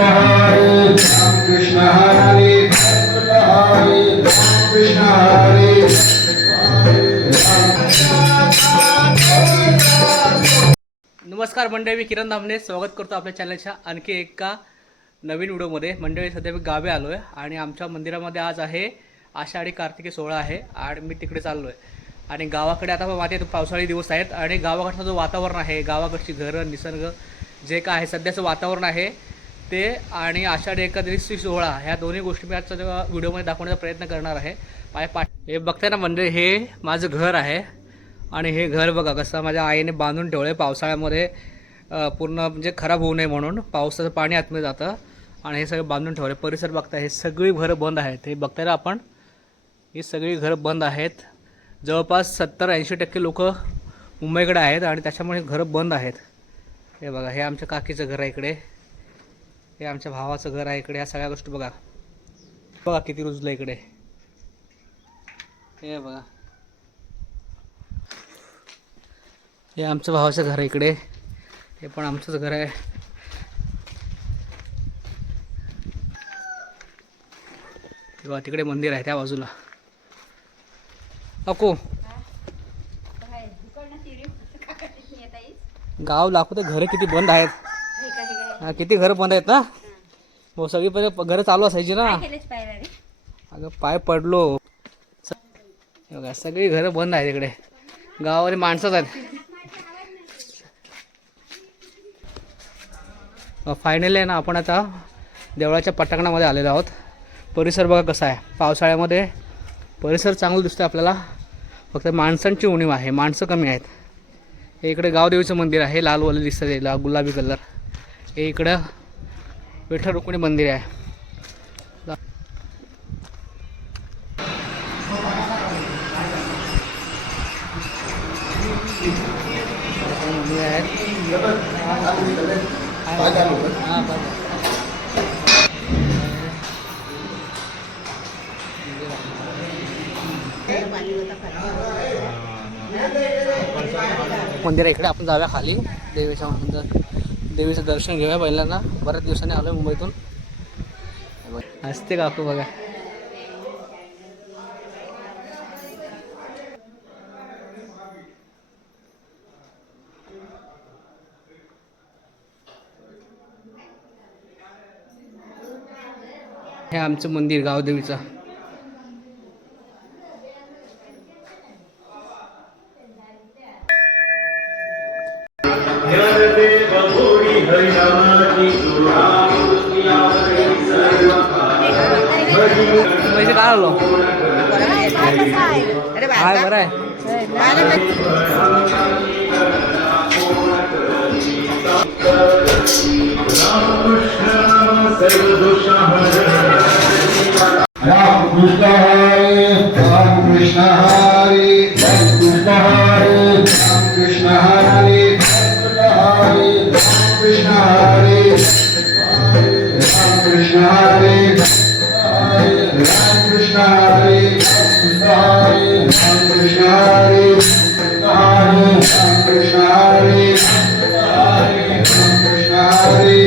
नमस्कार मंडळी, मी किरण धामणे स्वागत करतो आपल्या चॅनलच्या आणखी एका नवीन व्हिडिओमध्ये. मंडळी, सध्या मी गावे आलो आहे आणि आमच्या मंदिरामध्ये आज आहे आषाढी कार्तिकी सोहळा आहे आणि मी तिकडे चाललो आहे. आणि गावाकडे आता माहिती आहे पावसाळी दिवस आहेत आणि गावाकडचं जो वातावरण आहे, गावाकडची घरं, निसर्ग जे काय आहे सध्याचं वातावरण आहे ते आणि आषाढी एकादशी सोहळा ह्या दोन्ही गोष्टी मी आजच्या व्हिडिओमध्ये दाखवण्याचा प्रयत्न करणार आहे. हे बघताय ना मंडळी, हे माझं घर आहे आणि हे घर बघा कसं माझ्या आईने बांधून ठेवलं आहे पावसाळ्यामध्ये पूर्ण म्हणजे खराब होऊ नये म्हणून. पावसाचं पाणी आतमध्ये जातं आणि हे सगळं बांधून ठेवलं आहे. परिसर बघताय, हे सगळी घरं बंद आहेत. हे बघताय ना आपण, ही सगळी घरं बंद आहेत. जवळपास 70-80% लोक मुंबईकडे आहेत आणि त्याच्यामुळे घरं बंद आहेत. हे बघा, हे आमच्या काकीचं घर आहे इकडे, हे आमच्या भावाचं घर आहे इकडे. ह्या सगळ्या गोष्टी बघा बघा किती रुजलं इकडे. हे बघा, हे आमचं भावाचं घर आहे इकडे, हे पण आमचंच घर आहे. तेव्हा तिकडे मंदिर आहे त्या बाजूला. अको गाव दाखवते, घरं किती बंद आहेत. किती घरं बंद आहेत ना. हो, सगळी पहिले घरं चालू असायची ना. अगं पाय पडलो. बघा सगळी घरं बंद आहेत इकडे. गावामध्ये माणसंच आहेत. फायनली आहे ना, आपण आता देवळाच्या पटांगणामध्ये आलेलो आहोत. परिसर बघा कसा आहे. पावसाळ्यामध्ये परिसर चांगलं दिसतं आपल्याला, फक्त माणसांची उणीव आहे, माणसं कमी आहेत. हे इकडे गावदेवीचं मंदिर आहे, लालवालं दिसतं त्याला गुलाबी कलर. हे इकडं विठ्ठल रुक्मिणी मंदिर आहे. मंदिर इकडे आपण जाऊया खाली देवीच्या देवीचं दर्शन घेऊया. पहिल्यांदा बऱ्याच दिवसांनी आलोय मुंबईतून. हसते काकू बघा. हे आमचं मंदिर गावदेवीचं. मुंबईचे काय आलो हाय बरं आहे. राम कृष्ण हरे राम कृष्ण हरे राम कृष्ण हरे राम कृष्ण हरे राम कृष्ण हरे राम कृष्ण हरे राम कृष्ण हरे राम कृष्ण हरे राम कृष्ण हरे राम कृष्ण हरे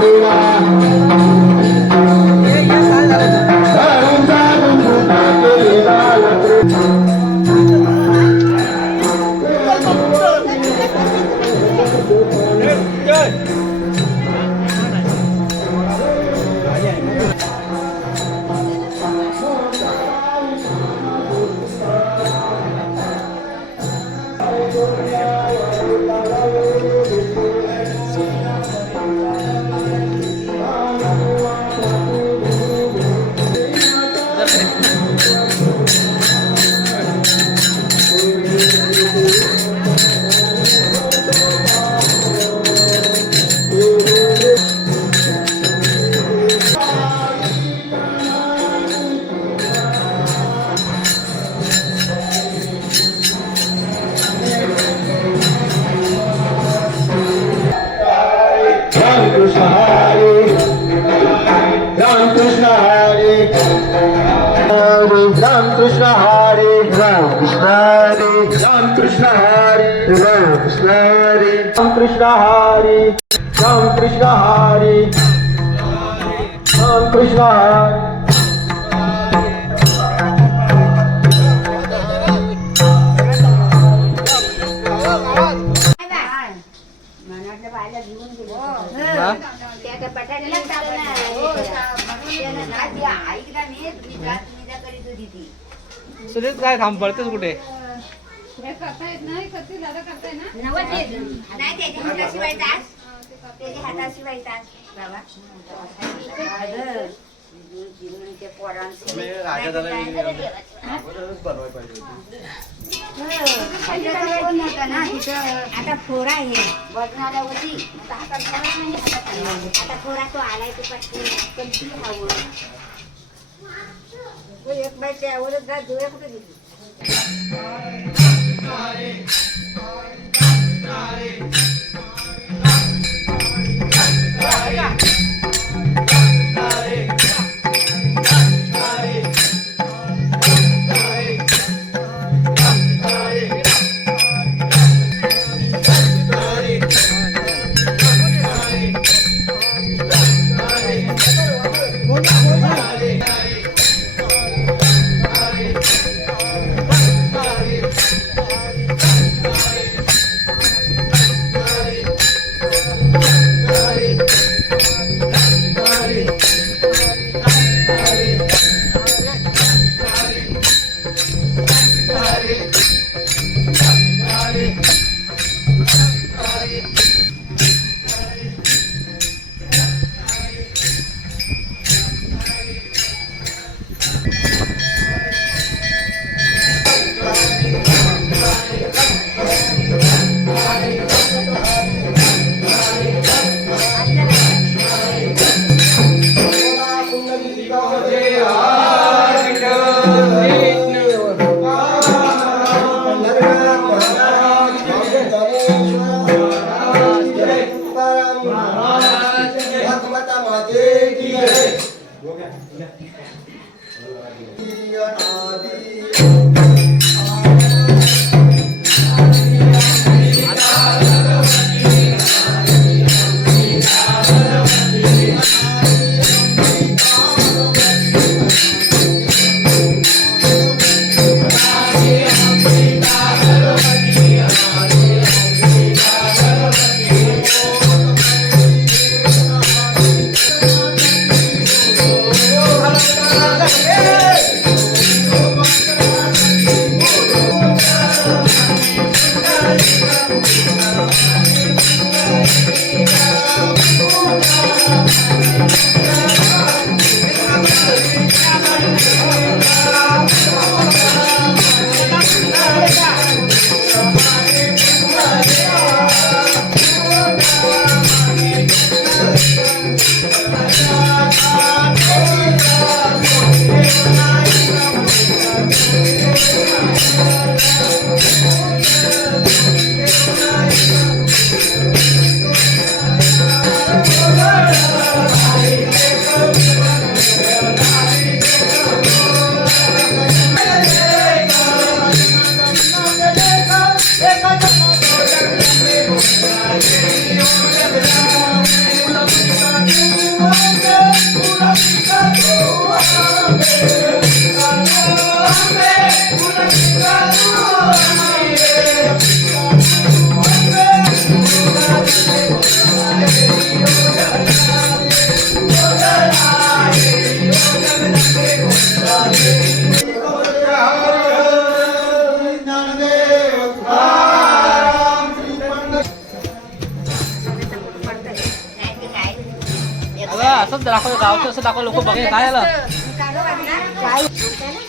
देवा दारूचा गुंडा केलेला Krishna Hare Ram Krishna Hare Ram Krishna Hare Ram Krishna Hare Ram Krishna Hare Ram Krishna Hare Ram Krishna Hare Ram Krishna Hare Ram Krishna Hare हा? सुनील काय थांब पळतेस कुठे? आता फोरा आहे वजनाला होती आता फोरा तो आलाय तो पण ती हवं एक बाई त्यावरच जा डोळ्या कुठे गेली अगं असंच दाखव, गावचं असं दाखव, लोक बघे काय झालं. काढू वाटणार? काय? म्हणता ना?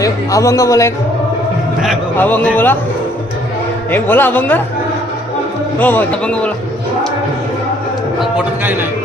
एक अभंग बोला, एक अभंग बोला, एक बोला अभंग. हो हो अभंग बोला. पोटात काय नाही.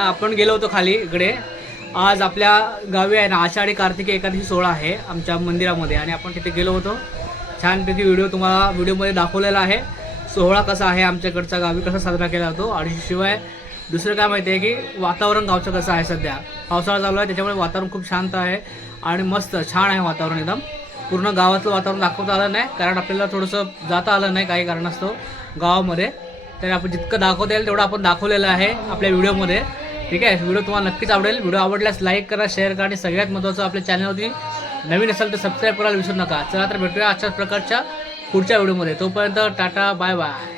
आपण गेलो होतो खाली इकडे. आज आपल्या गावी आहे ना आषाढी कार्तिकी एकादशी सोहळा आहे आमच्या मंदिरामध्ये आणि आपण तिथे गेलो होतो. छानपैकी व्हिडिओ तुम्हाला व्हिडिओमध्ये दाखवलेला आहे. सोहळा कसा आहे आमच्याकडचा गावी कसा साजरा केला जातो आणि शिवाय दुसरं काय माहिती आहे की वातावरण गावचं कसं आहे. सध्या पावसाळा चालू आहे त्याच्यामुळे वातावरण खूप शांत आहे आणि मस्त छान आहे वातावरण. एकदम पूर्ण गावातलं वातावरण दाखवता आलं नाही कारण आपल्याला थोडंसं जाता आलं नाही काही कारणास्तव गावामध्ये. तर आपण जितकं दाखवता येईल तेवढं आपण दाखवलेलं आहे आपल्या व्हिडिओमध्ये. ठीक आहे, व्हिडिओ तुम्हाला नक्कीच आवडेल. व्हिडिओ आवडल्यास लाईक करा, शेअर करा आणि सगळ्यात महत्त्वाचं आपल्या चॅनलवरती नवीन असेल तर सबस्क्राईब करायला विसरू नका. चला तर भेटूया अशाच प्रकारच्या पुढच्या व्हिडिओमध्ये. तोपर्यंत टाटा बाय बाय.